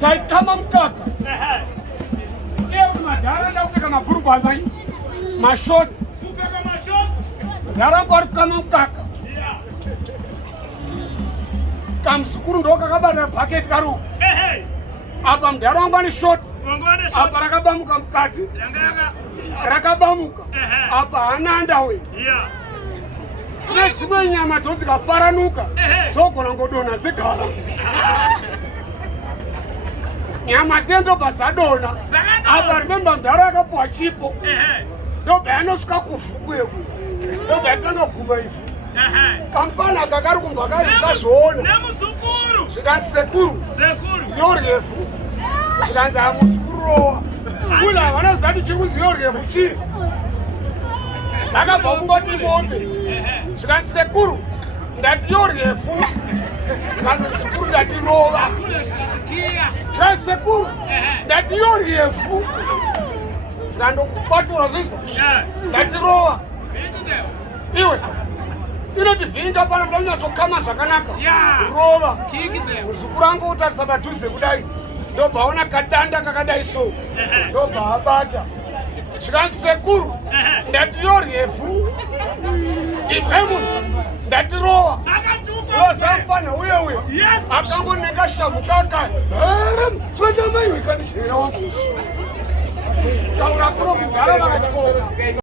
taitama mtaka madhara ndaupeka mabhurugwa amai mashoti ndaramba ari kukama mukaka kamuzukuru ndo kakabata bhaketi karuku apa mudhara wangu ane shoti apa rakabamuka mukati rakabamuka apa hanandawe kune dzimwe nyama dzo dzikafaranuka dzogona ngodonha dzigara nyama dzendobva dzadonha apa rimemba mudhara akapuwa chipo ndobva yanosvika kuvhukweku ndobva yatandoguma ifu kampana kakari kumbva kaizvazvoona zvikanzi sekuru yoryefu zvikanzi hamuzukuru rowa uye havana zati chiri kunzi yoryefu chii ndakabva kungoti mombe zvikanzi sekuru ndati yoryefu zvikanzi muzukuru ndati rova zvikanzi sekuru ndati yoryefu zvikandokubatura zvinzwa ndati rova iwe inoti vhinda pana kuda kunyatsokama zvakanaka rova muzukuru angu utarisa padhuze kudai ndobva aona kadanda kakadai so ndobva abata zvikanzi sekuru ndati yoryefu ibwemu ndati rova osamfana uye uye akamboneka shamukaka sotamaiwe kanishera wangu taura kuno kugara vakatiko